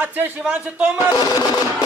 आज से शिवांश तोमर।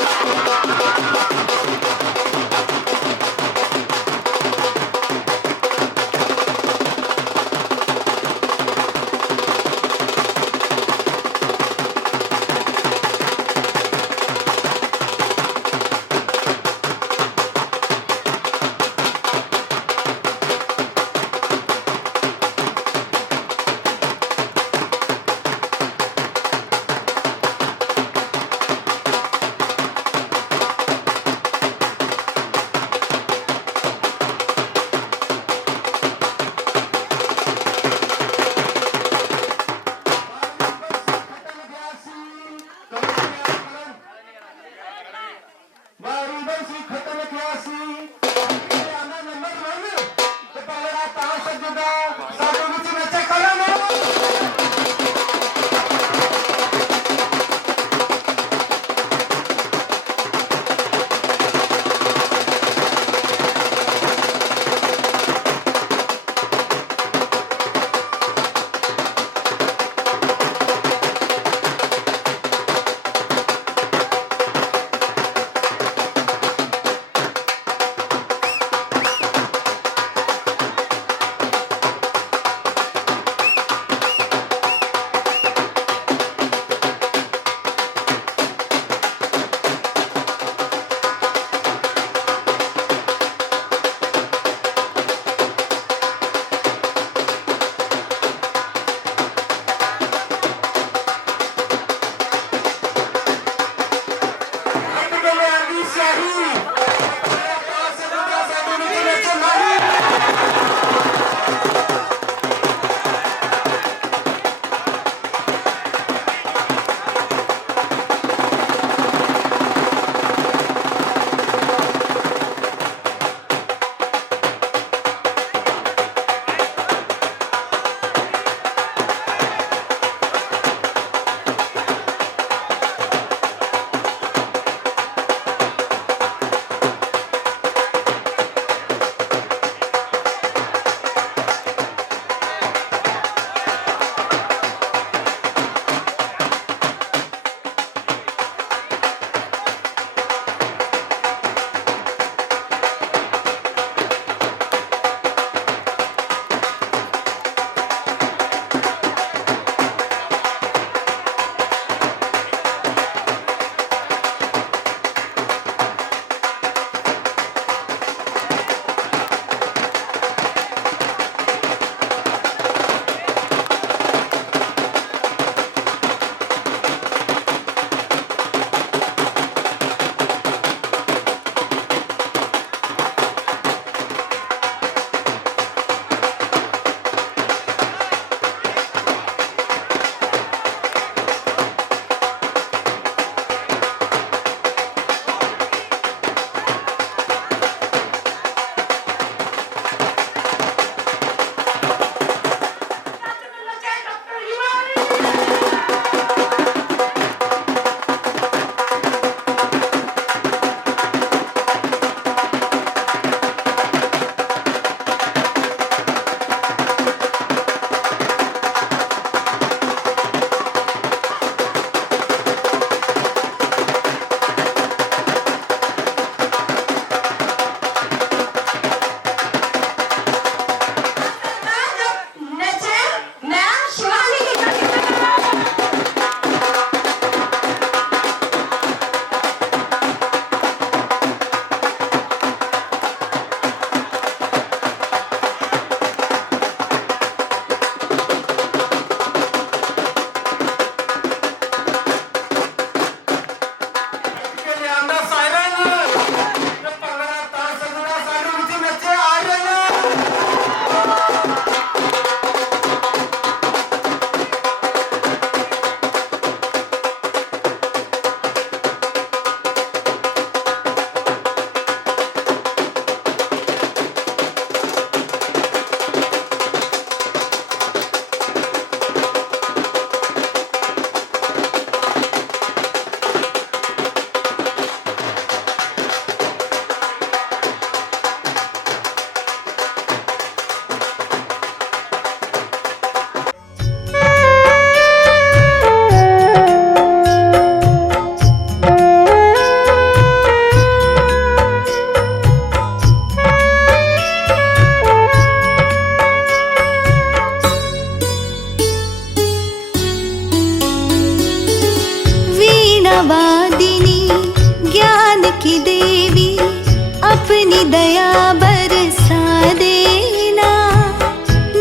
दया बरसा देना।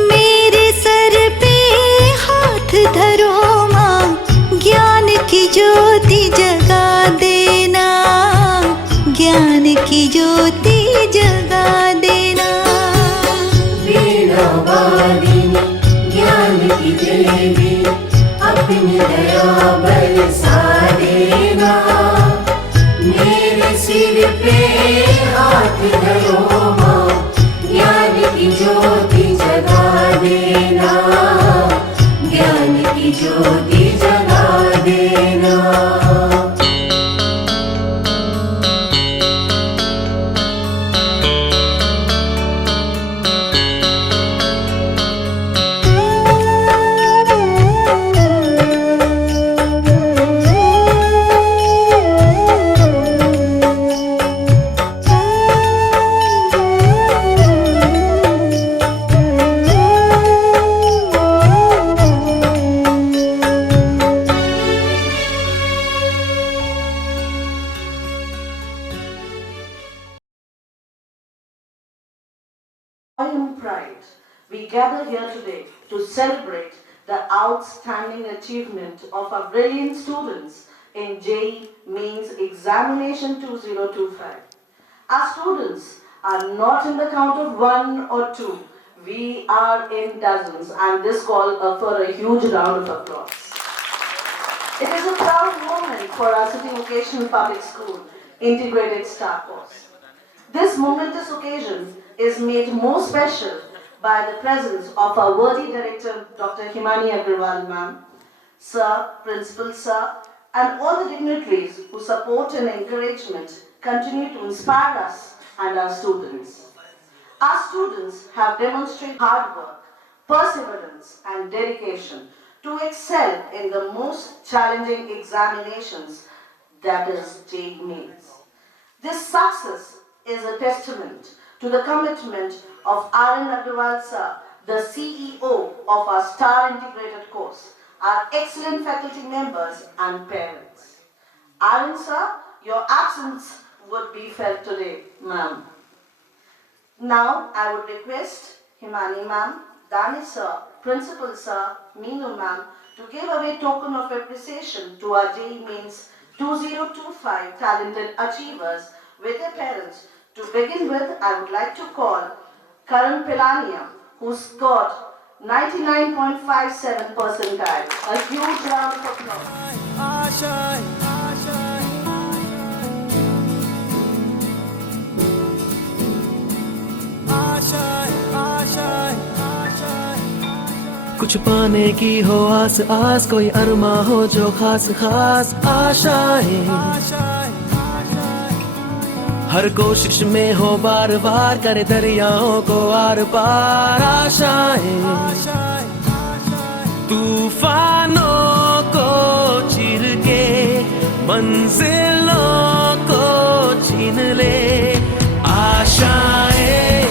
मेरे सर पे हाथ धरो माँ, ज्ञान की ज्योति जगा देना, ज्ञान की ज्योति जगा देना। वीणा वादिनी ज्ञान की देवी, अपनी दया बरसा देना। मेरे सिर पे हाथ धरो माँ, ज्ञान की ज्योति जगा देना, ज्ञान की ज्योति जगा देना। Royal pride, we gather here today to celebrate the outstanding achievement of our brilliant students in JEE Mains Examination 2025. Our students are not in the count of one or two. We are in dozens, and this calls for a huge round of applause. It is a proud moment for our City Vocational Public School Integrated Star Course. This momentous occasion is made more special by the presence of our worthy director, Dr. Himani Agarwal ma'am, sir, principal sir, and all the dignitaries who support and encouragement continue to inspire us and our students. Our students have demonstrated hard work, perseverance, and dedication to excel in the most challenging examinations, that is JEE Mains. This success is a testament to the commitment of R.N. Agarwal sir, the CEO of our STAR integrated course, our excellent faculty members and parents. R.N. sir, your absence would be felt today, ma'am. Now I would request Himani ma'am, Dani sir, principal sir, Meenu ma'am to give away token of appreciation to our JEE Mains 2025 talented achievers with their parents. To begin with, I would like to call Karan Pilania, who scored 99.57 percentile. A huge round of applause. कुछ पाने की हो आस आस, कोई अरमा हो जो खास खास आशाएं, हर कोशिश में हो बार बार, करे दरियाओं को आर पार आशाएं, तूफानों को चीर के मंजिलों को छीन ले, आशाएं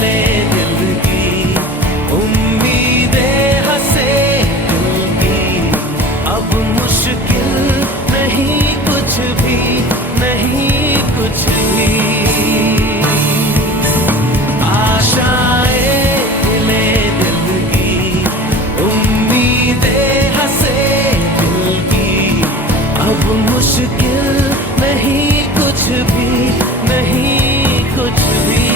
ले दिल की, उम्मीदें हंसे दिल की, अब मुश्किल नहीं कुछ भी, नहीं कुछ भी, आशाएं ले दिल की, उम्मीदें हंसे दिल की, अब मुश्किल नहीं कुछ भी, नहीं कुछ भी।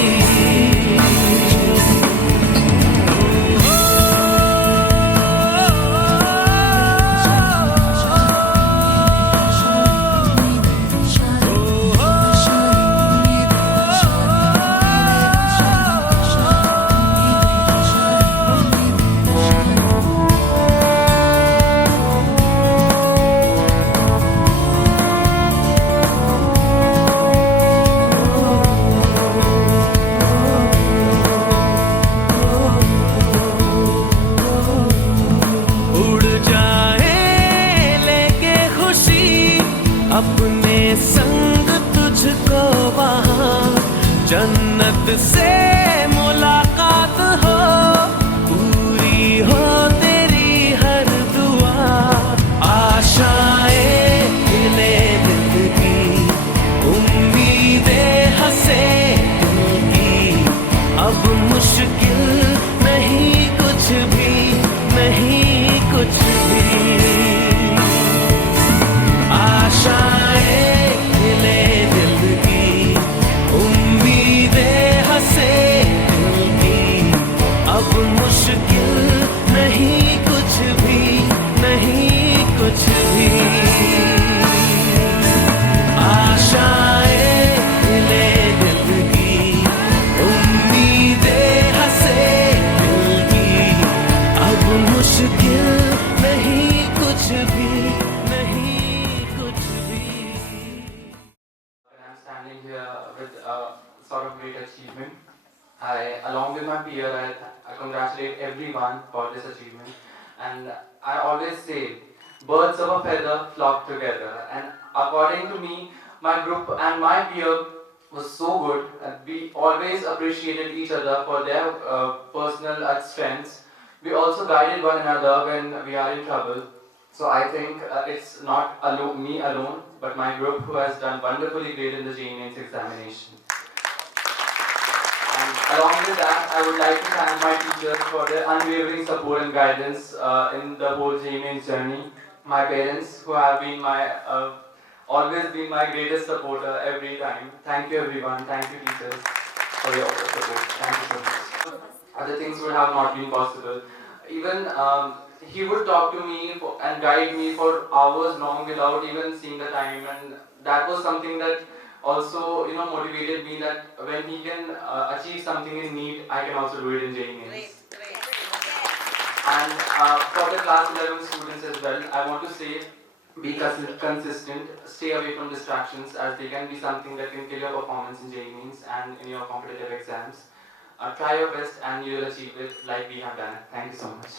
अपने संग तुझको वहाँ जन्नत से मुलाकात हो, पूरी हो तेरी हर दुआ, आशाएं ले दिल की, उम्मीदें हंसे दिल standing here with a sort of great achievement. Along with my peer, I congratulate everyone for this achievement. And I always say, birds of a feather flock together. And according to me, my group and my peer was so good. And we always appreciated each other for their personal strengths. We also guided one another when we are in trouble. So I think it's not me alone, but my group who has done wonderfully great in the JEE Mains examination. And along with that, I would like to thank my teachers for their unwavering support and guidance in the whole JEE Mains journey. My parents, who have been always been my greatest supporter every time. Thank you everyone, thank you teachers for your support. Thank you so much. Other things would have not been possible. Even he would talk to me and guide me for hours long without even seeing the time, and that was something that also motivated me that when he can achieve something in NEET, I can also do it in JEE Mains. And for the class 11 students as well, I want to say, be consistent, stay away from distractions, as they can be something that can kill your performance in JEE Mains and in your competitive exams. Try your best and you will achieve it like we have done it. Thank you so much.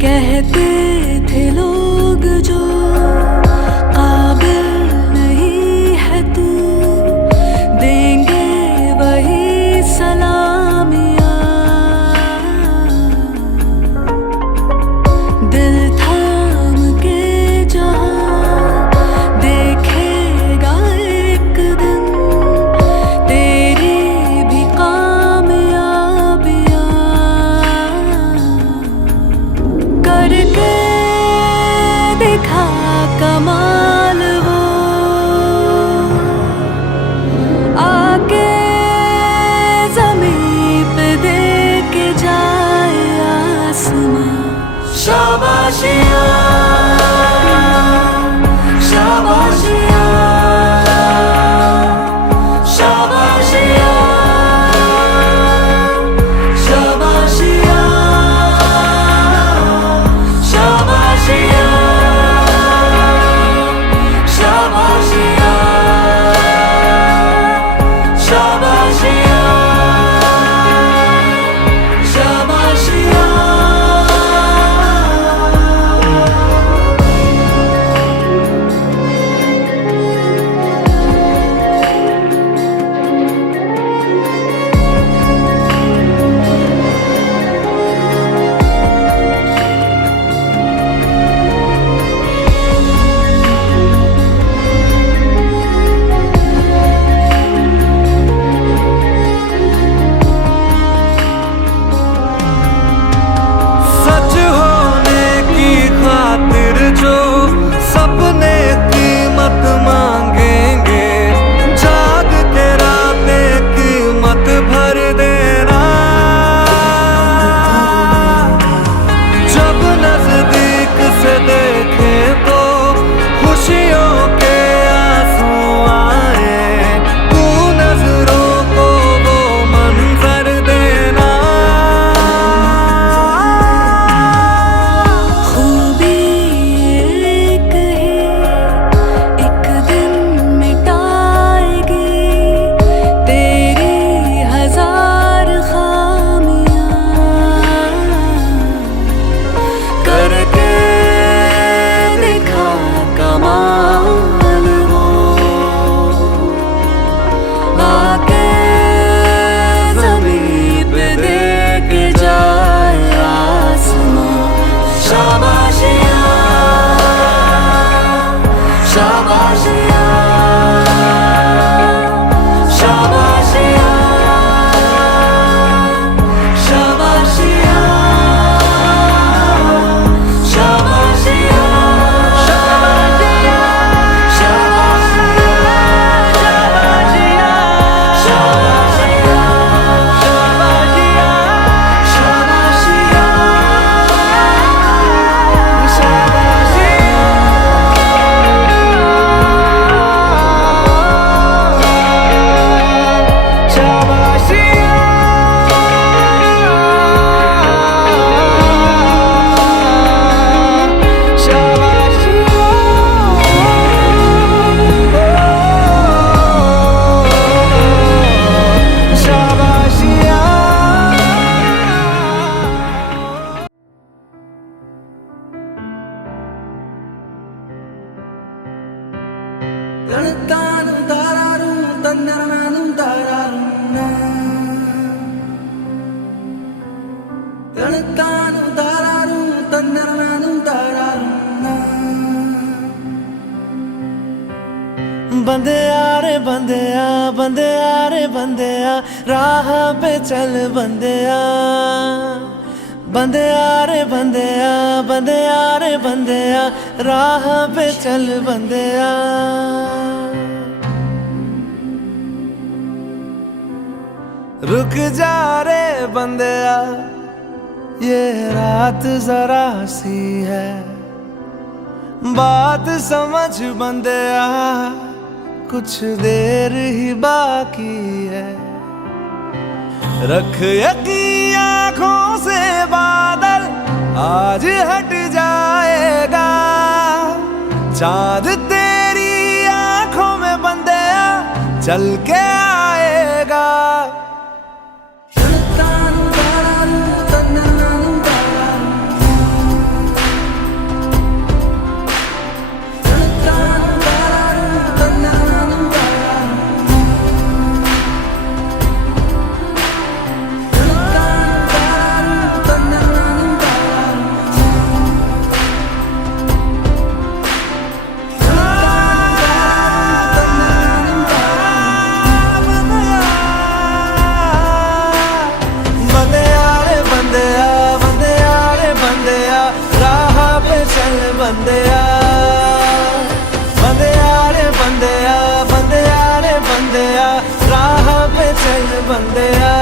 कहते थे लोग जो काबिल नहीं है तू, देंगे वही सलामियाँ। दिल थाम के जहाँ देखेगा एक दिन तेरी भी कामयाबियाँ। करके दिखा कमाल वो, आके ज़मीं पे दे के जाए आसमां। शाबाशियाँ, शाबाशियाँ, शाबाशियाँ, शाबाशियाँ, शाबाशियाँ, शाबाशियाँ, शाबाशियाँ, शाबाशियाँ। बंदेया रे बंदेया बंदेया रे बंदेया राह पे चल बंदेया बंदेया रे बंदेया बंदेया रे बंदेया राह पे चल बंदेया रुक जा रे बंदेया ये रात जरा सी है बात समझ बंदेया कुछ देर ही बाकी है रख यकीन आँखों से बादल आज हट जाएगा चांद तेरी आँखों में बंदेया चल के आएगा बंदेया बंदेया रे बंदेया बंदेया रे बंदेया राह पे चल बंदेया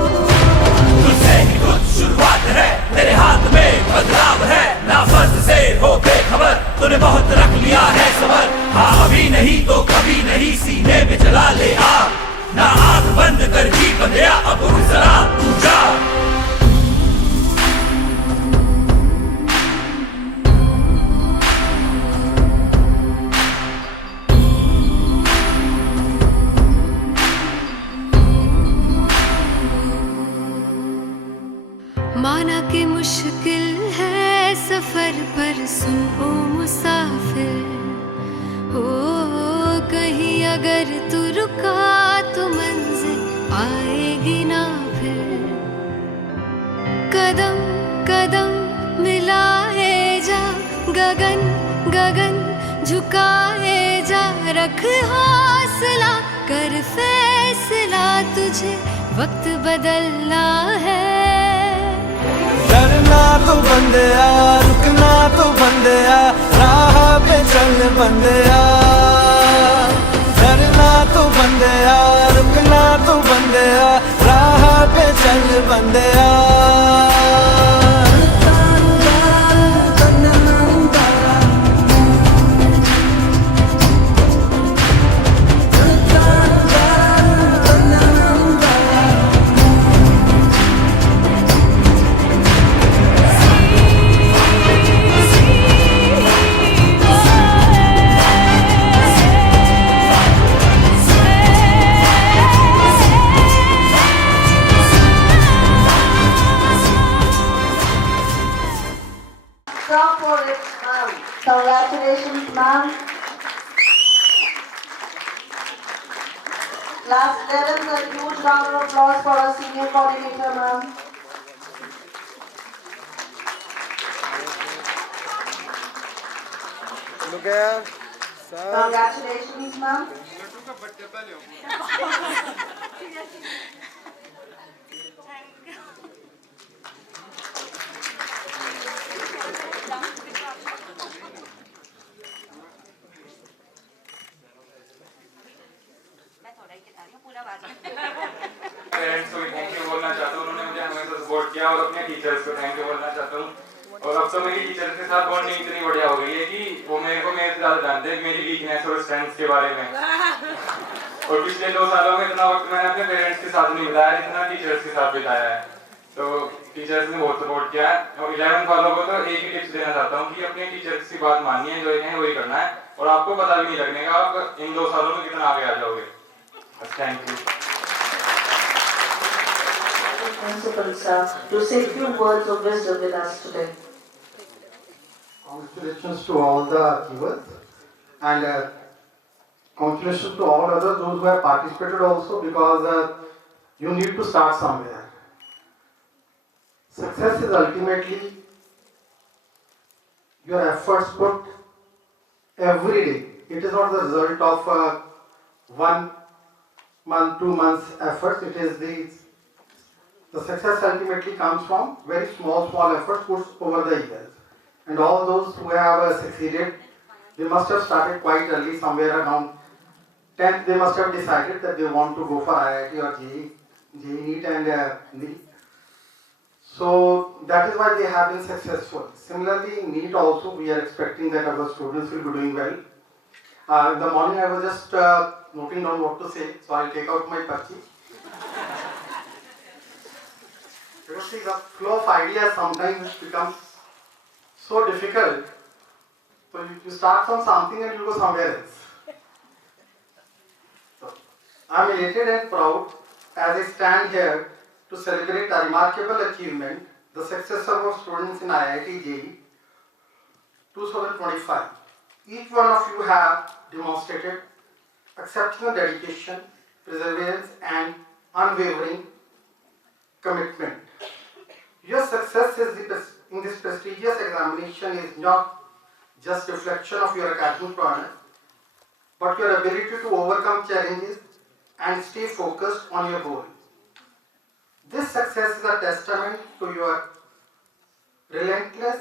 तुझसे ही कुछ शुरुआत है तेरे हाथ में बदलाव है ना फर्ज से हो बेखबर तूने बहुत रख लिया है सबर हाँ अभी नहीं तो कभी नहीं सीने में जला ले आग ना आंख बंद कर जी बंदेया अब उठ जरा तू जा माना कि मुश्किल है सफर पर सुन ओ मुसाफिर हो कहीं अगर तू रुका तो मंजिल आएगी ना फिर कदम कदम मिलाए जा गगन गगन झुकाए जा रख हौसला कर फैसला तुझे वक्त बदलना है डरना तो बंदेया रुकना तो बंदेया राह पे चल बंदेया डरना तो बंदेया रुकना तो बंदेया राह पे चल बंदेया Stop for it, ma'am. Congratulations, ma'am. Last 11th, a huge round of applause for our senior coordinator, ma'am. Congratulations, ma'am. Parents को थैंक यू बोलना चाहता हूँ उन्होंने मुझे हमेशा सपोर्ट किया और अपने टीचर्स को थैंक यू बोलना चाहता हूँ और अब तो मेरी टीचर्स के साथ बॉन्डिंग इतनी बढ़िया हो गई है कि वो मेरे को मेरे से ज़्यादा जानते हैं मेरी वीकनेस और स्ट्रेंथ्स के बारे में और पिछले 2 सालों में इतना वक्त मैंने अपने पेरेंट्स के साथ नहीं बिताया जितना टीचर्स के साथ बिताया है तो टीचर्स ने बहुत सपोर्ट किया है और 11th वालों को तो एक ही टिप्स देना चाहता हूँ कि अपने टीचर्स की बात माननी है जो है वही करना है और आपको पता भी नहीं लगने का आप इन 2 सालों में कितना आगे आ जाओगे thank you Principal Sir to say a few words of wisdom with us today. Congratulations to all the achievers and congratulations to all others those who have participated also, because you need to start somewhere. Success is ultimately your efforts put every day. It is not the result of 1 month, 2 months efforts. It is the success ultimately comes from very small efforts put over the years. And all those who have succeeded, they must have started quite early, somewhere around 10th. They must have decided that they want to go for IIT or JEE NEET and NEET. So that is why they have been successful. Similarly, in NEET also, we are expecting that our students will be doing well. In the morning, I was just noting down what to say, so I'll take out my parchi. Because see, the flow of ideas sometimes becomes so difficult. So you start from something and you go somewhere else. So, I'm elated and proud as I stand here to celebrate a remarkable achievement, the success of our students in IIT JEE 2025. Each one of you have demonstrated exceptional dedication, perseverance and unwavering commitment. Your success in this prestigious examination is not just a reflection of your academic prowess, but your ability to overcome challenges and stay focused on your goal. This success is a testament to your relentless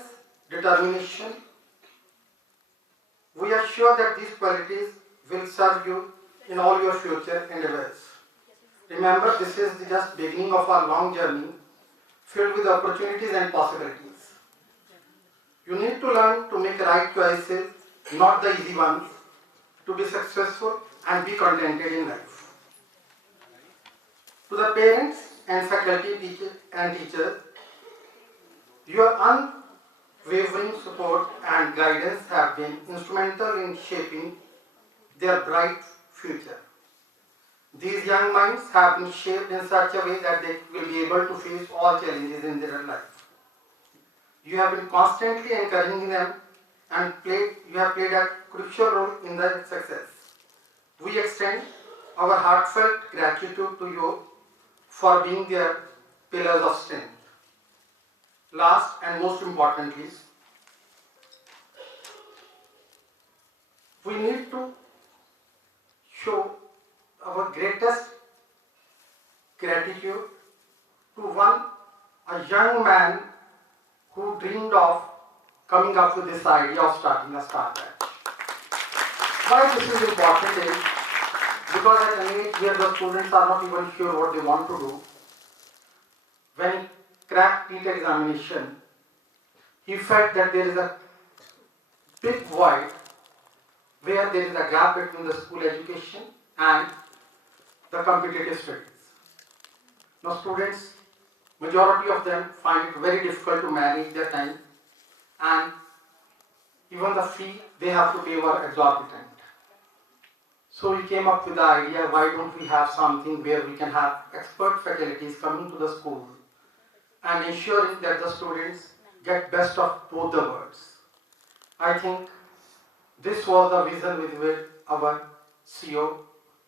determination. We are sure that these qualities will serve you in all your future endeavors. Remember, this is just the beginning of our long journey filled with opportunities and possibilities. You need to learn to make right choices, not the easy ones, to be successful and be contented in life. To the parents and faculty and teachers, your unwavering support and guidance have been instrumental in shaping their bright future. These young minds have been shaped in such a way that they will be able to face all challenges in their life. You have been constantly encouraging them and you have played a crucial role in their success. We extend our heartfelt gratitude to you for being their pillars of strength. Last and most importantly, we need to show our greatest gratitude to a young man who dreamed of coming up with this idea of starting a startup. Why this is important is because at an age where the students are not even sure what they want to do, when he cracked NEET examination, he felt that there is a big void where there is a gap between the school education and the competitive studies. Now students, majority of them find it very difficult to manage their time, and even the fee they have to pay were exorbitant. So we came up with the idea, why don't we have something where we can have expert faculties coming to the school and ensuring that the students get best of both the worlds. I think this was the vision with which our CEO,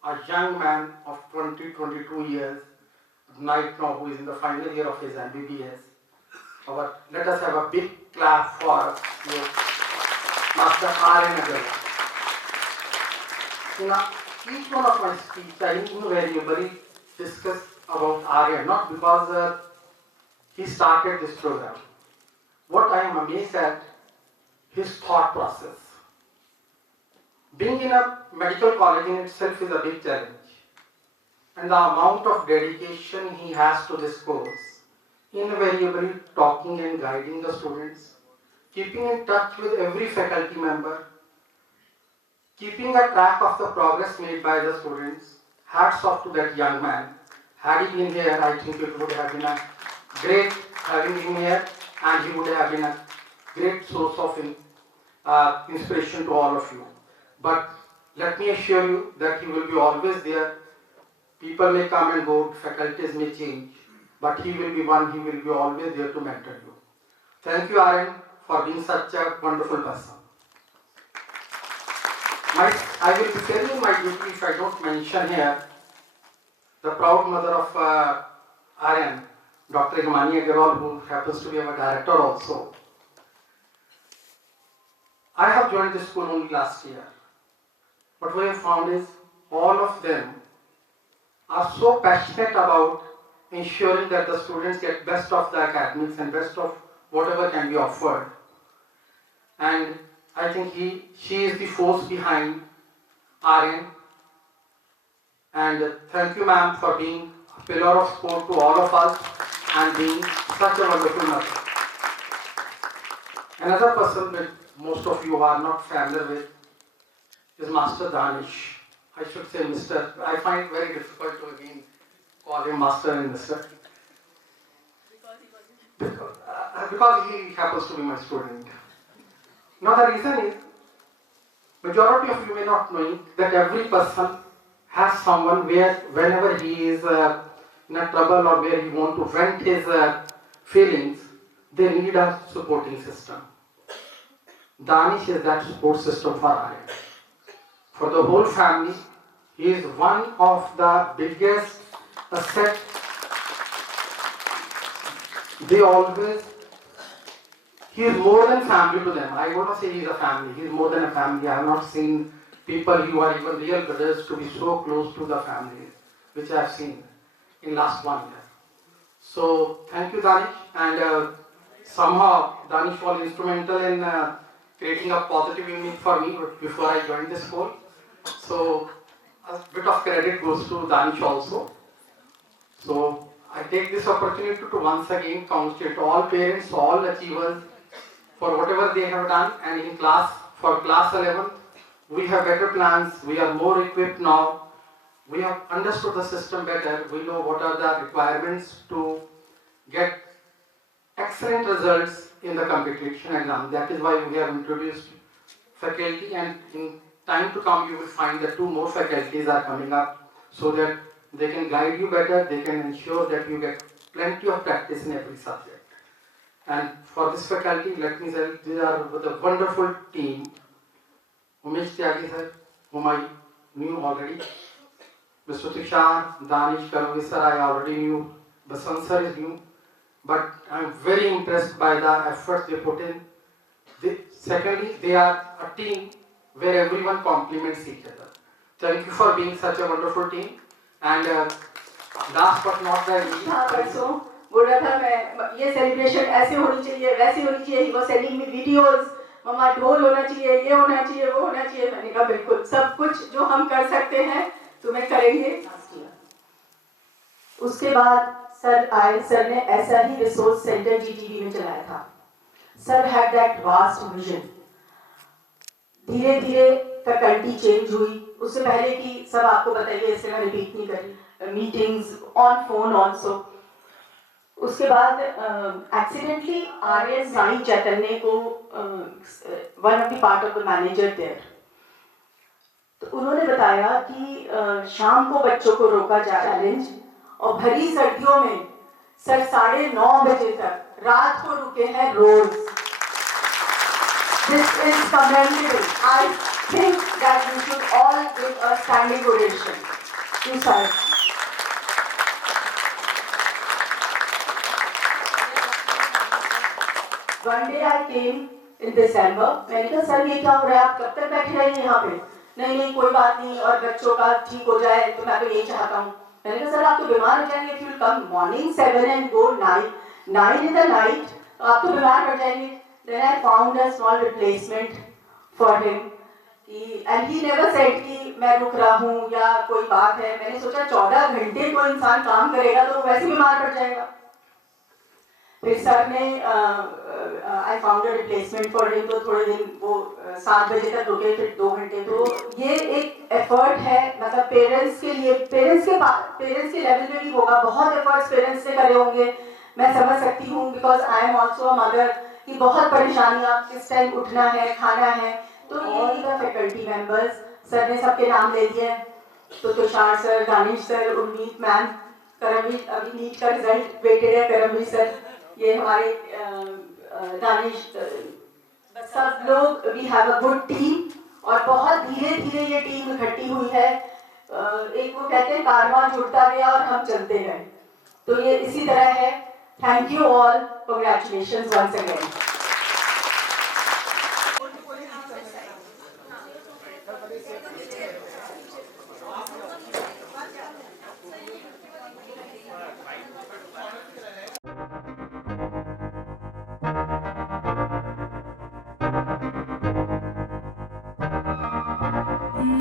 a young man of 22 years, right now who is in the final year of his MBBS. Let us have a big clap for you, Master R.N. Agarwal. In each one of my speeches, I invariably discuss about R.N., not because he started this program. What I am amazed at, his thought process. Being in a medical college in itself is a big challenge. And the amount of dedication he has to this course, invariably talking and guiding the students, keeping in touch with every faculty member, keeping a track of the progress made by the students. Hats off to that young man. Had he been here, I think it would have been a great having him here, and he would have been a great source of inspiration to all of you. But let me assure you that he will be always there. People may come and go, faculties may change, but he will be one, he will be always there to mentor you. Thank you, Aryan, for being such a wonderful person. I will be telling my duty if I don't mention here the proud mother of Aryan, Dr. Himani Agarwal, who happens to be our director also. I have joined this school only last year, but what I have found is all of them are so passionate about ensuring that the students get best of the academics and best of whatever can be offered. And I think she is the force behind Aryan. And thank you, ma'am, for being a pillar of support to all of us and being such a wonderful mother. Another person that most of you are not familiar with is Master Danish. I should say Mr. I find it very difficult to again call him Master and Mr. Because he happens to be my student. Now the reason is, majority of you may not know that every person has someone where whenever he is in a trouble or where he wants to vent his feelings, they need a supporting system. Danish is that support system for Aryan. For the whole family, he is one of the biggest assets. He is more than family to them. I want to say he is a family. He is more than a family. I have not seen people who are even real brothers to be so close to the family, which I have seen in last 1 year. So thank you, Danish. And somehow Danish was instrumental in creating a positive image for me before I joined the school. So a bit of credit goes to Danish also. So I take this opportunity to once again congratulate all parents, all achievers for whatever they have done. And in for class 11, we have better plans, we are more equipped now, we have understood the system better, we know what are the requirements to get excellent results in the competition exam. That is why we have introduced faculty, and in time to come you will find that 2 more faculties are coming up so that they can guide you better, they can ensure that you get plenty of practice in every subject. And for this faculty, let me say, they are with a wonderful team. Umesh Tyagi sir, whom I knew already. Mr. Tushar, Danish, Karangi sir, I already knew. Basant sir is new. But I am very impressed by the efforts they put in. Secondly, they are a team where everyone complements each other. Thank you for being such a wonderful team. And last but not the least, परसों बोल रहा था मैं ये celebration ऐसे होनी चाहिए वैसे होनी चाहिए. He was sending me videos, मम्मा ढोल होना चाहिए, ये होना चाहिए, वो होना चाहिए. मैंने कहा बिल्कुल सब कुछ जो हम कर सकते हैं तुम्हें करेंगे. उसके बाद सर ने ऐसा ही रिसोर्स सेंटर जीटीवी में चलाया था. Sir had that vast vision. धीरे धीरे फैकल्टी चेंज हुई. उससे पहले की सब आपको बताइए, इससे मैं रिपीट नहीं करी. Meetings on phone also. उसके बाद एक्सीडेंटली आर्यन साई चैतन्य को one of the part of the manager there, तो उन्होंने बताया कि शाम को बच्चों को रोका जा चैलेंज, और भरी सर्दियों में सर 9:30 बजे तक रात को रुके हैं रोज. This is commendable. I think that we should all give a standing ovation to sir. One day I came in December. मैंने कहा सर ये क्या हो रहा है, आप कब तक बैठे रहेंगे यहाँ पे? नहीं कोई बात नहीं, और बच्चों का ठीक हो जाए तो मैं तो यही चाहता हूँ. मैंने कहा सर आप तो बीमार हो जाएंगे. If you come morning 7 and go 9 in the night, तो आप तो बीमार हो जाएंगे. Then I found a small replacement for him. And he never said कि मैं रुक रहा हूँ या कोई बात है. मैंने सोचा 14 घंटे कोई इंसान काम करेगा तो वैसे बीमार पड़ जाएगा. फिर सर ने I found a replacement for him. तो थोड़े दिन वो 7 बजे तक रुके, फिर 2 घंटे. तो ये एक एफर्ट है, मतलब पेरेंट्स के लिए, पेरेंट्स के लेवल पे भी होगा. बहुत एफर्ट्स पेरेंट्स ने करे होंगे, मैं समझ सकती हूँ, because I am also a mother. कि बहुत परेशानियाँ, किस टाइम उठना है, खाना है. तो ये फैकल्टी मेंबर्स, सर ने सबके नाम ले दिए. तो Tushar sir, Danish sir, Urmeet ma'am, Karamveer अभी नीट का रिजल्ट वेटेड है, करमवीर सर, ये हमारे दानिश, सब लोग, we have a good team और बहुत धीरे धीरे ये टीम इकट्ठी हुई है। एक वो कहते हैं कारवां जुड़ता गया और हम चलते गए, तो ये इसी तरह है। Thank you all, congratulations once again.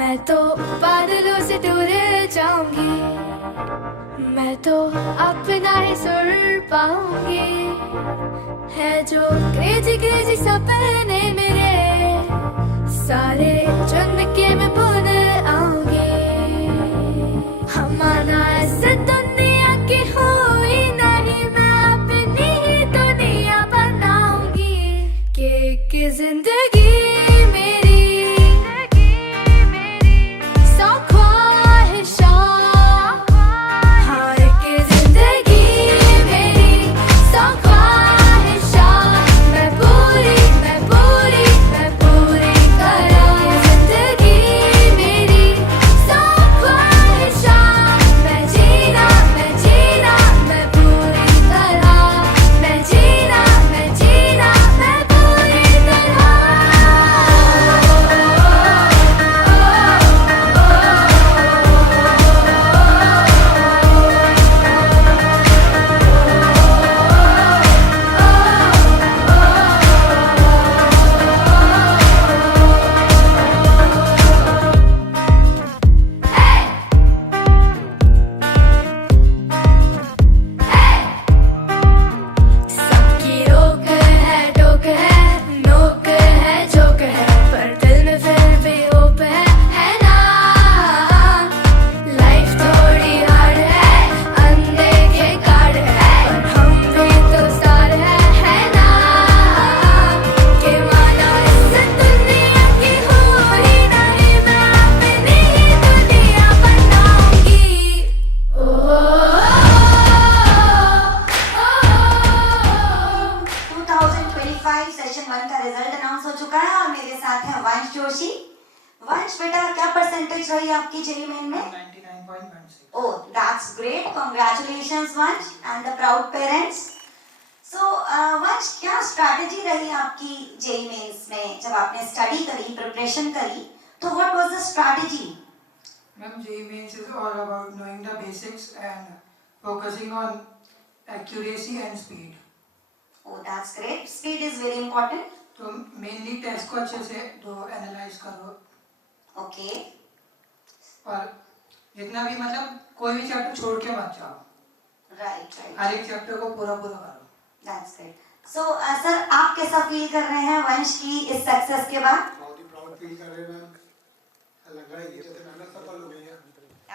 मैं तो बादलों से दूर जाऊंगी, मैं तो अपना ही सुर पाऊंगी। है जो क्रेजी क्रेजी सपने मेरे, सारे चुन के मैं भूल आऊंगी। हमारा ऐसे दुनिया की हुई नहीं, मैं अपनी ही दुनिया बनाऊंगी। कि जिंदगी वंश बेटा क्या परसेंटेज रही आपकी जेईई मेन में? 99.16. Oh, that's great. Congratulations, Vansh, and the proud parents. So, Vansh, क्या स्ट्रैटेजी रही आपकी जेईई मेंस में जब आपने स्टडी करी, प्रिपरेशन करी? तो what was the strategy? Ma'am, JEE Mains is all about knowing the basics and focusing on accuracy and speed. Oh, that's great. Speed is very important. तो mainly test को अच्छे से तो एनालाइज करो Okay. और जितना भी मतलब कोई भी चैप्टर छोड़ के मत जाओ, Right, right. हर एक चैप्टर को पूरा पूरा करो। That's great. So, sir, आप कैसा फील कर रहे हैं वंश की इस सक्सेस के बाद? बहुत ही प्राउड फील कर रहे हैं मैम, लग रहा है ये तो मेहनत सफल हो गई है।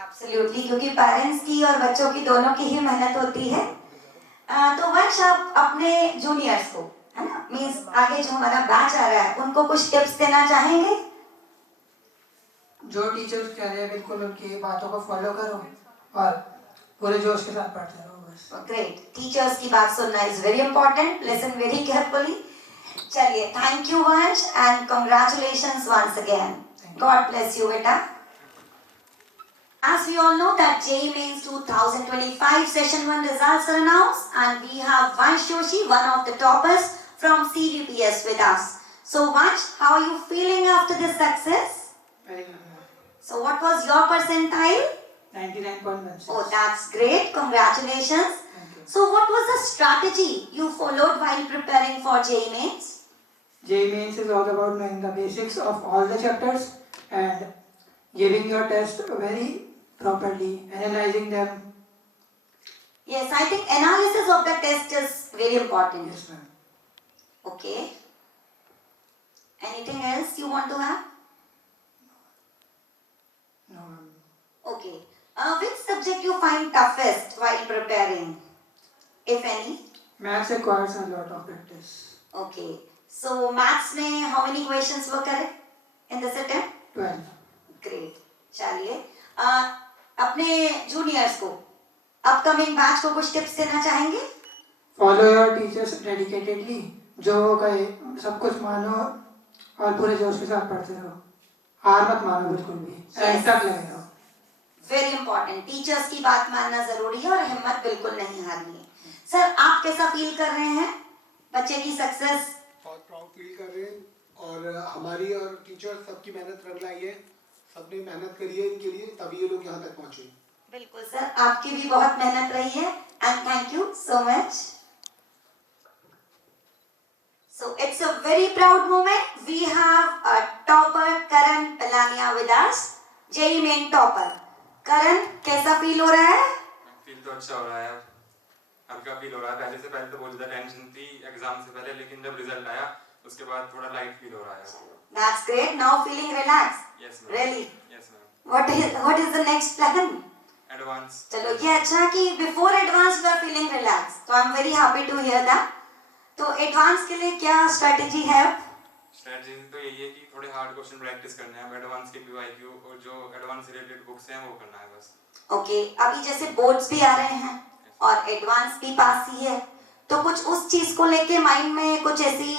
Absolutely, क्योंकि पेरेंट्स की और बच्चों की दोनों की ही मेहनत होती है। तो वंश आप अपने जूनियर्स को, है ना, मींस आगे जो हमारा बैच आ रहा है, उनको कुछ टिप्स देना चाहेंगे? जो टीचर्स कह रहे हैं बिल्कुल उनकी बातों को फॉलो करो और पूरे जोश के साथ पढ़ते रहो बस। ग्रेट, टीचर्स की बात सुनना is very important, listen very carefully. चलिए, thank you Vansh and congratulations once again, God bless you बेटा। As we all know that JEE Mains 2025 Session 1 results are announced and we have Vansh Joshi, one of the toppers from CVPS with us. So Vansh, how are you feeling after this success? Very good. So what was your percentile? 99.16. Oh, that's great. Congratulations. Thank you. So what was the strategy you followed while preparing for JEE Mains? JEE Mains is all about knowing the basics of all the chapters and giving your test very properly, analyzing them. Yes, I think analysis of the test is very important. Yes, ma'am. Okay. Anything else you want to add? No, ma'am. Okay. Which subject you find toughest while preparing, if any? Maths requires a lot of practice. Okay. So maths में how many questions were correct in this attempt? 12. Great. चलिए, अपने juniors को upcoming batch को कुछ tips देना चाहेंगे? Follow your teachers dedicatedly, जो वो कहे सब कुछ मानो और पूरे जोश के साथ पढ़ते रहो, हार मत मानो बिल्कुल भी, एंड तक लगे रहो। वेरी इंपॉर्टेंट, टीचर्स की बात मानना जरूरी है और हिम्मत बिल्कुल नहीं हारनी है। सर, आप कैसा फील कर रहे हैं बच्चे की सक्सेस? बहुत प्राउड फील कर रहे हैं, और हमारी और टीचर सबकी मेहनत रंग लाई है, सबने मेहनत करी है इनके लिए, तभी ये लोग यहाँ तक पहुँचे। बिल्कुल सर, आपकी भी बहुत मेहनत रही है and thank you so much. So it's a very proud moment. We have a topper Karan Pelania with us, JEE main topper. Karan, कैसा फील हो रहा है? फील तो अच्छा हो रहा है, हल्का फील हो रहा है। पहले तो बहुत ज़्यादा टेंशन थी एग्जाम से पहले, लेकिन जब रिजल्ट आया उसके बाद थोड़ा लाइट फील हो रहा है। That's great. Now feeling relaxed. Yes ma'am. Really? Yes ma'am. What is the next plan? Advance. चलो, ये अच्छा कि before advance you are feeling relaxed. So I'm very happy to hear that. तो advance के लिए क्या स्ट्रेटजी है? Strategy तो यही है कि थोड़े हार्ड क्वेश्चन प्रैक्टिस करने हैं, एडवांस के पीवाईक्यू और जो एडवांस रिलेटेड बुक्स हैं वो करना है बस। ओके, अभी जैसे बोर्ड्स भी आ रहे हैं और एडवांस भी पास ही है, तो कुछ उस चीज को लेके माइंड में कुछ ऐसी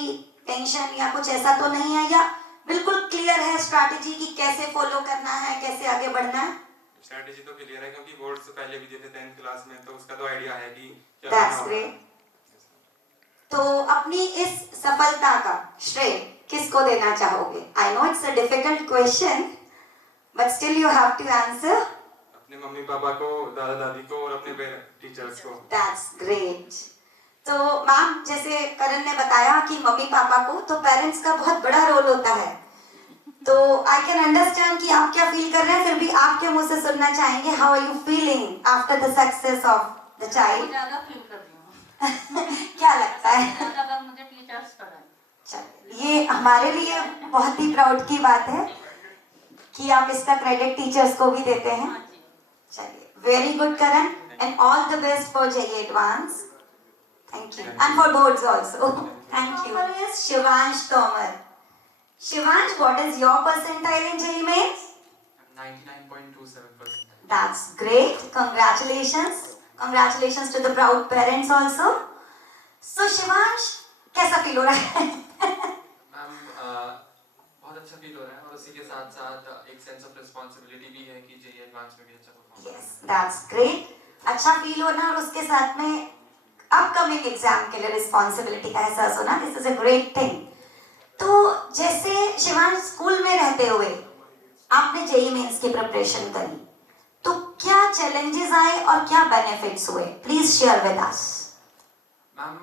टेंशन या कुछ ऐसा तो नहीं है, या बिल्कुल क्लियर है स्ट्रेटजी कि कैसे फॉलो करना है, कैसे आगे बढ़ना है? स्ट्रेटजी तो क्लियर है, क्योंकि बोर्ड्स पहले भी दिए थे 10th क्लास में, तो उसका तो आइडिया है कि दैट्स ग्रेट। तो अपनी इस सफलता का श्रेय किसको देना चाहोगे? I know it's a difficult question, but still you have to answer. अपने मम्मी पापा को, दादा दादी को और अपने टीचर्स को। That's great. तो मैम, जैसे करण ने बताया कि मम्मी पापा को, तो पेरेंट्स का बहुत बड़ा रोल होता है, तो आई कैन अंडरस्टैंड कि आप क्या फील कर रहे हैं, फिर भी आपके मुंह से सुनना चाहेंगे, how are you feeling after the success of the child? ज्यादा फील कर रही हूँ। क्या लगता है? ज्यादा मुझे टीचर्स पढ़ाएं। चलिए, ये हमारे लिए बहुत ही प्राउड की बात है कि आप इसका क्रेडिट टीचर्स को भी देते हैं। चलिए, very good Karan, and all the best for JEE advance. Thank you, and for boards also. Thank you. Shivansh Tomar. Shivansh, what is your percentile in JEE mains? 99.27%. That's great. Congratulations. Congratulations to the proud parents also. So Shivansh, कैसा feel हो रहा है? Ma'am बहुत अच्छा feel हो रहा है, और उसी के साथ साथ एक सेंस ऑफ रिस्पांसिबिलिटी भी है कि जेईई एडवांस में भी अच्छा परफॉर्म। Yes, that's great. अच्छा फील होना और उसके साथ में अपकमिंग एग्जाम के लिए रिस्पांसिबिलिटी का एहसास होना, this is a great thing. तो जैसे शिवांश, स्कूल में रहते हुए आपने जेईई मेंस की प्रिपरेशन करी, तो क्या चैलेंजेस आए और क्या बेनिफिट्स हुए? Please share with us. Ma'am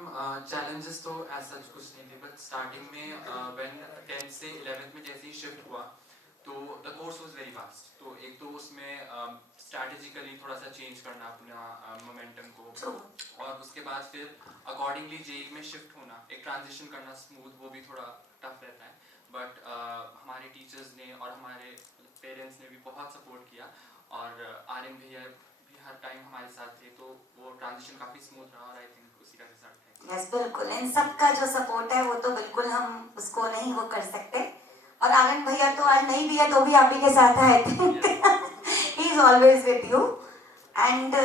challenges तो ऐसा कुछ नहीं थे, बट स्टार्टिंग में व्हेन 10th से 11th में जैसे ही शिफ्ट हुआ, तो the course was very vast. तो एक तो उसमें स्ट्रैटेजिकली थोड़ा सा चेंज करना अपना मोमेंटम को, और उसके बाद फिर अकॉर्डिंगली जेईई में शिफ्ट होना, एक ट्रांजिशन करना स्मूथ, वो भी थोड़ा टफ रहता है। बट हमारे टीचर्स ने और हमारे पेरेंट्स ने भी बहुत सपोर्ट किया, और आर्यन भैया भी हर टाइम हमारे साथ थे, तो वो ट्रांजिशन काफ़ी स्मूथ रहा, और आई थिंक उसी का रिजल्ट है। यस, बिल्कुल, इन सब का जो सपोर्ट है वो तो बिल्कुल हम उसको नहीं वो कर सकते, और आनंद भैया तो आज नहीं भी है तो भी आप ही के साथ है, I think he is always with you. And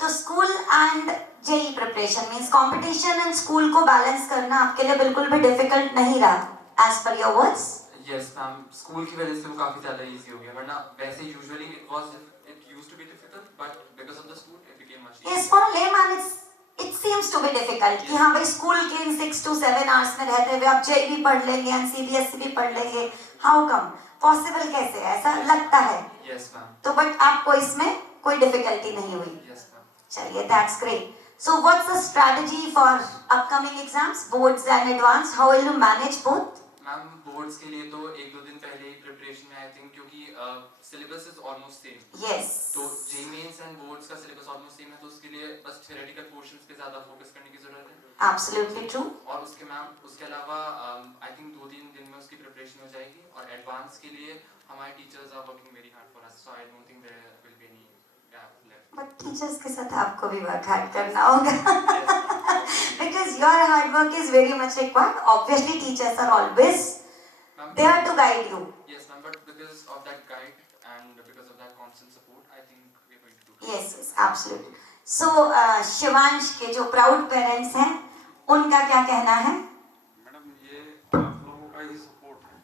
तो school and JEE preparation means competition and school को बैलेंस करना आपके लिए बिल्कुल भी डिफिकल्ट नहीं रहा as per your words? Yes ma'am, school की वजह से वो काफ़ी ज़्यादा इजी हो गया, वरना वैसे usually it used to be difficult, but because of the school it became much easy. Yes, for a layman it seems to be difficult कि हाँ भाई, स्कूल के इन 6 to 7 आवर्स में रहते हुए आप जेईई भी पढ़ लेंगे एंड सीबीएसई भी पढ़ लेंगे, हाउ कम, पॉसिबल कैसे है, ऐसा लगता है। Yes ma'am. तो बट आपको इसमें कोई डिफिकल्टी नहीं हुई? Yes ma'am. चलिए, that's great. So what's the strategy for upcoming exams, boards and advance? How will you manage both? Ma'am, boards के लिए तो 1-2 दिन पहले ही प्रिपरेशन है, आई थिंक, क्योंकि syllabus is almost same. Yes, तो जेईई मेंस एंड बोर्ड्स का सिलेबस ऑलमोस्ट सेम है, तो उसके लिए बस थ्योरेटिकल पोर्शंस पे ज़्यादा फोकस करने की ज़रूरत है। Absolutely true. और उसके अलावा आई थिंक 2-3 दिन में उसकी प्रिपरेशन हो जाएगी, और एडवांस के लिए हमारे teachers are working very hard for us, so I don't think there will be any gap left. But teachers के साथ आपको भी वर्क हार्ड करना होगा because your hard work is very much required. Obviously teachers are always there to guide you. Yes ma'am, but because of that guide and because of that constant support, I think we are going to do it. Yes, absolutely. सो शिवांश के जो proud parents हैं उनका क्या कहना है? Madam ये आप लोगों का ही सपोर्ट है,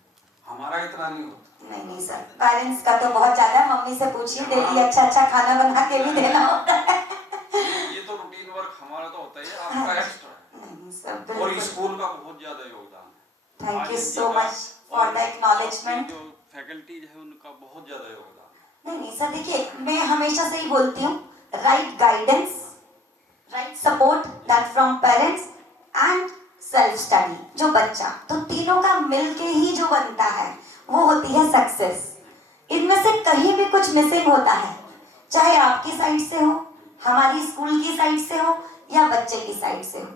हमारा इतना नहीं होता। नहीं सर, पेरेंट्स का तो बहुत ज्यादा है। मम्मी से पूछिए, डेली अच्छा खाना बना के भी देना होता है। ये तो रूटीन वर्क हमारा तो होता ही है, आपका एक्स्ट्रा है। नहीं सर, और स्कूल का बहुत ज्यादा योगदान है। Thank you so much for the acknowledgement. जो फैकल्टीज है उनका बहुत ज्यादा योगदान है। नहीं सर, देखिए मैं हमेशा से ही बोलती हूँ, right guidance, right support that from parents and self study, जो बच्चा, तो तीनों का मिलके ही जो बनता है वो होती है सक्सेस। इनमें से कहीं भी कुछ मिसिंग होता है, चाहे आपकी साइड से हो, हमारी स्कूल की साइड से हो या बच्चे की साइड से हो,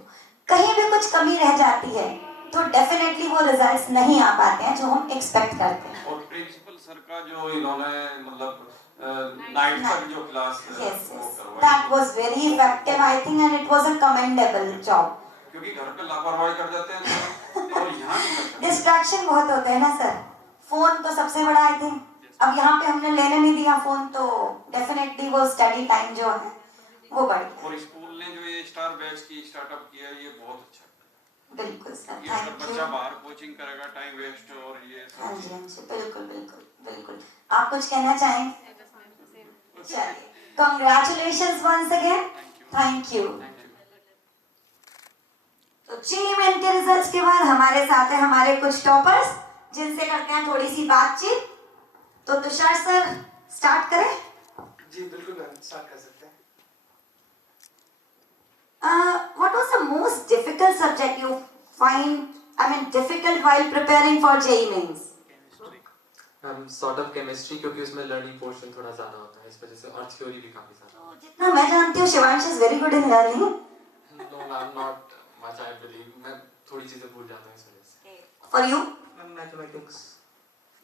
कहीं भी कुछ कमी रह जाती है तो डेफिनेटली वो रिजल्ट्स नहीं आ पाते हैं जो हम एक्सपेक्ट करते हैं। और प्रिंसिपल सर का जो इन्होंने मतलब 9th तक जो class that was very effective I think and it was a commendable job. क्योंकि घर पे लापरवाही कर जाते हैं तो और यहाँ नहीं करते। डिस्ट्रैक्शन बहुत होते हैं ना सर, फोन तो सबसे बड़ा आई थिंक। अब यहाँ पे हमने लेने नहीं दिया फोन तो डेफिनेटली वो स्टडी टाइम जो है वो बढ़ गया। और स्कूल ने जो ये स्टार बैच की स्टार्टअप किया ये बहुत अच्छा है। बिल्कुल सर, ये अगर बच्चा बाहर कोचिंग करेगा टाइम वेस्ट और ये सब। हाँ जी बिल्कुल। आप कुछ कहना चाहेंगे? चलिए, congratulations once again, thank you. तो GMAN के रिजल्ट्स के बाद हमारे साथ है हमारे कुछ टॉपर्स जिनसे करते हैं थोड़ी सी बातचीत। तो तुषार सर स्टार्ट करें? जी बिल्कुल मैम, स्टार्ट कर सकते हैं। What was the most difficult subject you find difficult while preparing for JEE Mains? Sort of chemistry, क्योंकि उसमें लर्निंग पोर्शन थोड़ा ज्यादा होता है इस वजह से, और थ्योरी भी काफी ज्यादा। तो जितना मैं जानती हूँ Shivansh is very good in learning. No ma'am, not much I believe, मैं थोड़ी चीजें भूल जाता हूँ इस वजह से। For you? Mathematics.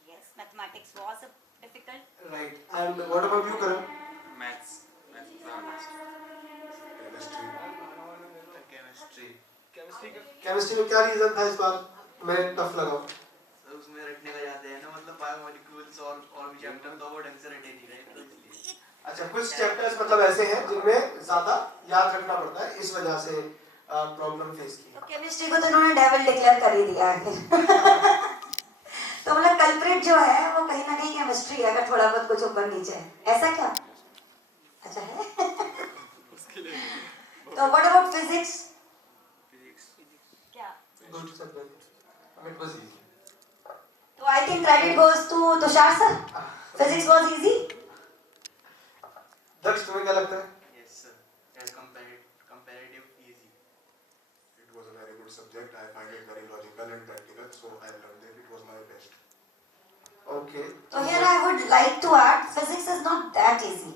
Yes, mathematics was difficult. Right. And what about you, Karan? Maths chemistry में क्या रीजन था इस बार मैं टफ लगा? उसमें रटने का जाते हैं ना, मतलब बायोमोलिक्यूल्स और भी चैप्टर तो वो ढंग से रटे नहीं रहे। अच्छा, कुछ चैप्टर्स मतलब ऐसे हैं जिनमें ज्यादा याद रखना पड़ता है, इस वजह से प्रॉब्लम फेस की। तो केमिस्ट्री को तो उन्होंने डेविल डिक्लेयर कर ही दिया है। तो मतलब कल्प्रिट जो है वो कहीं ना कहीं केमिस्ट्री है, अगर थोड़ा बहुत कुछ ऊपर नीचे है, ऐसा क्या? अच्छा है। तो व्हाट अबाउट फिजिक्स? क्या? Good subject, it was easy. तो I think credit goes to Tushar sir, physics was easy. Daksh तुम्हें क्या लगता है? Yes sir, as comparative easy. It was a very good subject. I find it very logical and practical, so I learned it. It was my best. Okay. So here I would like to add, physics is not that easy.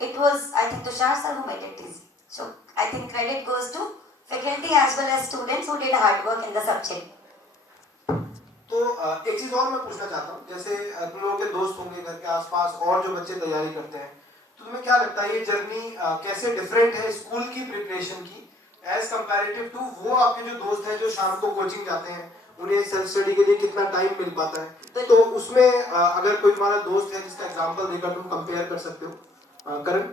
It was, I think, Tushar sir who made it easy. So I think credit goes to faculty as well as students who did hard work in the subject. तो एक चीज और मैं पूछना चाहता हूँ, जैसे तुम लोगों के दोस्त होंगे घर के आसपास और जो बच्चे तैयारी करते हैं, तो तुम्हें क्या लगता है ये जर्नी कैसे डिफरेंट है स्कूल की प्रिपरेशन की एज कंपैरेटिव टू वो आपके जो दोस्त हैं जो शाम को कोचिंग जाते हैं, उन्हें सेल्फ स्टडी के लिए कितना टाइम मिल पाता है? तो उसमें अगर कोई तुम्हारा दोस्त है जिसका एग्जांपल देकर तुम कंपेयर कर सकते हो। करण?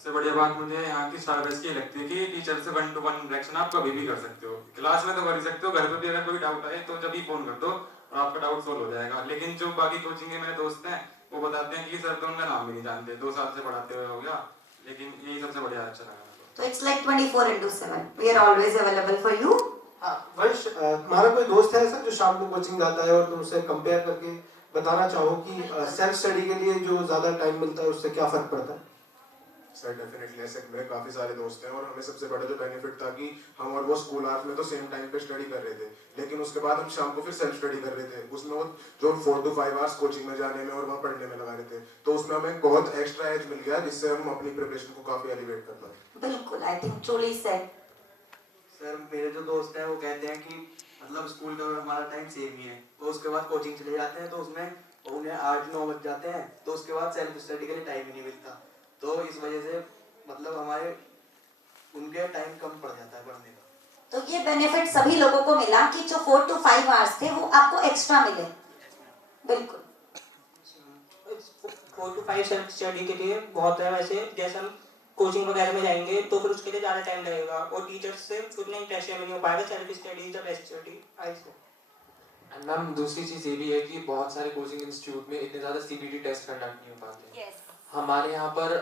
सबसे बढ़िया बात मुझे यहाँ की स्टार बैच की लगती है कि टीचर से 1-to-1 इंटरेक्शन आप कभी भी कर सकते हो। क्लास में तो कर ही सकते हो, घर पे भी अगर कोई डाउट आए तो जब भी फोन कर दो और आपका डाउट सॉल्व हो जाएगा। लेकिन जो बाकी कोचिंग के मेरे दोस्त हैं वो बताते हैं कि सर तो उनका नाम भी नहीं जानते, 2 साल से पढ़ाते हुए हो गया, लेकिन यही सबसे बढ़िया अच्छा लगा। तो it's like 24/7 we are always available for you. हाँ वंश, तुम्हारा कोई दोस्त है ऐसा जो शाम को कोचिंग जाता है और तुम उससे कंपेयर करके बताना चाहो कि सेल्फ स्टडी के लिए जो ज्यादा टाइम मिलता है उससे क्या फर्क पड़ता है? सर डेफिनेटली ऐसे मेरे काफ़ी सारे दोस्त हैं और हमें सबसे बड़ा जो बेनिफिट था कि हम और वो स्कूल आवर्स में तो सेम टाइम पे स्टडी कर रहे थे, लेकिन उसके बाद हम शाम को फिर सेल्फ स्टडी कर रहे थे। उसमें वो जो 4 to 5 आवर्स कोचिंग में जाने में और वहाँ पढ़ने में लगा रहे थे, तो उसमें हमें बहुत एक्स्ट्रा एज मिल गया जिससे हम अपनी प्रिपरेशन को काफ़ी एलिवेट कर पाए। बिल्कुल, I think truly said. Sir मेरे जो दोस्त हैं वो कहते हैं कि मतलब स्कूल का हमारा टाइम सेम ही है, तो उसके बाद कोचिंग चले जाते हैं तो उसमें उन्हें 8-9 बज जाते हैं, तो उसके बाद सेल्फ स्टडी के लिए टाइम ही नहीं मिलता। तो इस वजह से मतलब हमारे उनके टाइम कम पड़ जाता है पढ़ने का। तो ये बेनिफिट सभी लोगों को मिला कि जो 4 to 5 आवर्स थे वो आपको एक्स्ट्रा मिले। बिल्कुल 4 to 5 सेल्फ स्टडी के लिए बहुत है। वैसे जैसे हम कोचिंग वगैरह में जाएंगे तो फिर उसके लिए ज़्यादा टाइम लगेगा और टीचर्स से उतना इंटरेस्ट नहीं हो पाएगा। Self study is the best study I say. Ma'am दूसरी चीज़ ये भी है कि बहुत सारे कोचिंग इंस्टीट्यूट में इतने ज़्यादा सीबीटी टेस्ट कंडक्ट नहीं हो पाते। yes. हमारे यहाँ पर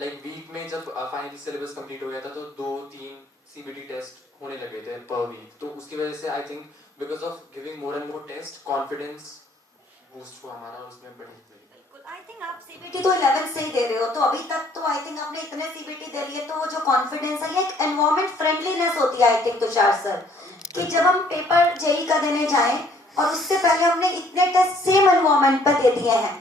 लाइक वीक में जब फाइनली सिलेबस कंप्लीट हो गया था तो 2-3 सीबीटी टेस्ट होने लगे थे पर वीक, तो उसकी वजह से I think because of giving more and more test confidence boost हुआ हमारा, उसमें बढ़ी। आई थिंक आप सीबीटी तो 11 से ही दे रहे हो, तो अभी तक तो आई थिंक आपने इतने सीबीटी दे लिए, तो वो जो कॉन्फिडेंस है, ये एक एनवायरनमेंट फ्रेंडलीनेस होती है आई थिंक तुषार सर, कि जब हम पेपर जेई का देने जाएं और उससे पहले हमने इतने टेस्ट सेम एनवायरनमेंट पर दे दिए हैं,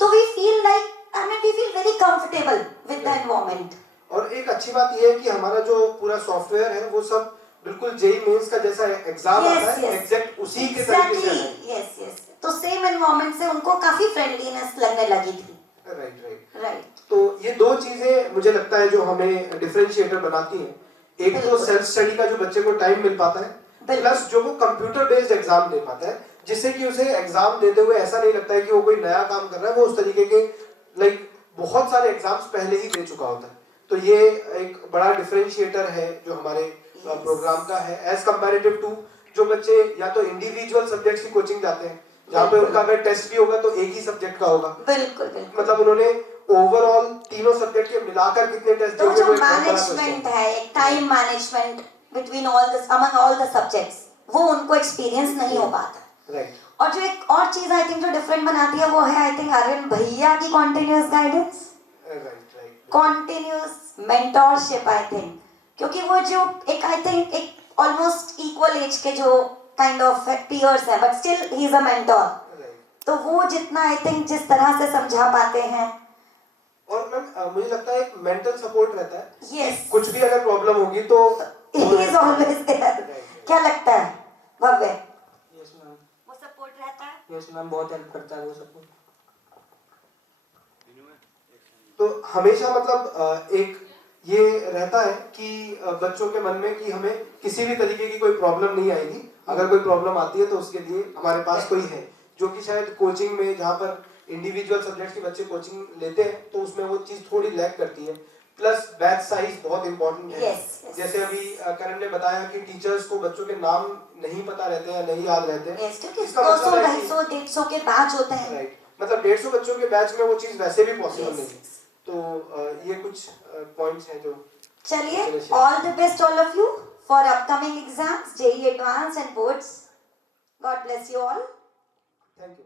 तो we feel like I mean we feel very comfortable with the environment. और एक अच्छी बात ये है कि हमारा जो पूरा सॉफ्टवेयर है वो सब बिल्कुल जेई मेंस का जैसा एग्जाम आता है, एग्जैक्ट उसी के तरीके से है। यस यस, तो सेम एनवायरनमेंट से उनको काफी फ्रेंडलीनेस लगने लगी थी। राइट। तो ये दो चीजें मुझे लगता है जो हमें डिफरेंशिएटर बनाती हैं। एक तो सेल्फ स्टडी का जो बच्चे को टाइम मिल पाता है, प्लस जो वो कंप्यूटर बेस्ड एग्जाम दे पाता है, जिससे कि उसे एग्जाम देते हुए ऐसा नहीं लगता है कि वो कोई नया काम कर रहा है, वो उस तरीके के लाइक बहुत सारे एग्जाम्स पहले ही दे चुका होता है। तो ये एक बड़ा डिफरेंशिएटर है जो हमारे प्रोग्राम का है, एज कंपैरेटिव टू जो बच्चे या तो इंडिविजुअल सब्जेक्ट्स की कोचिंग जाते हैं जहाँ पे उनका अगर टेस्ट भी होगा तो एक ही सब्जेक्ट का होगा। बिल्कुल मतलब उन्होंने ओवरऑल तीनों सब्जेक्ट के मिलाकर कितने टेस्ट तो जो मैनेजमेंट है, एक time management between all the among all the subjects, वो उनको एक्सपीरियंस नहीं हो पाता। राइट। और जो एक और चीज आई थिंक जो डिफरेंट बनाती है वो है आई थिंक अरविंद भैया की कॉन्टिन्यूअस गाइडेंस, कॉन्टिन्यूअस मेंटोरशिप आई थिंक, क्योंकि वो जो एक आई थिंक एक ऑलमोस्ट इक्वल एज के जो काइंड ऑफ पीयर्स है, but still he is a mentor, तो वो जितना आई थिंक जिस तरह से समझा पाते हैं। और मैम मुझे लगता है एक मेंटल सपोर्ट रहता है। यस, कुछ भी अगर प्रॉब्लम होगी तो ही इज ऑलवेज देयर। क्या लगता है भव्य? यस मैम, वो सपोर्ट रहता है। यस मैम, बहुत हेल्प करता है वो सपोर्ट। तो हमेशा मतलब एक ये रहता है कि बच्चों के मन में कि हमें किसी भी तरीके की कोई प्रॉब्लम नहीं आएगी, अगर कोई प्रॉब्लम आती है तो उसके लिए हमारे पास कोई है, जो कि शायद कोचिंग में जहाँ पर इंडिविजुअल सब्जेक्ट के बच्चे कोचिंग लेते हैं तो उसमें वो चीज थोड़ी लैक करती है। प्लस बैच साइज बहुत इंपॉर्टेंट है। जैसे अभी करण ने बताया कि टीचर्स को बच्चों के नाम नहीं पता रहते हैं, नहीं याद रहते हैं। क्योंकि 200, 250, 150 के बैच होते हैं। राइट, मतलब 150 बच्चों के बैच में वो चीज वैसे भी पॉसिबल नहीं है। तो ये कुछ पॉइंट्स हैं जो चलिए, all the best all of you for upcoming exams, JEE advance and boards. God bless you all. Thank you.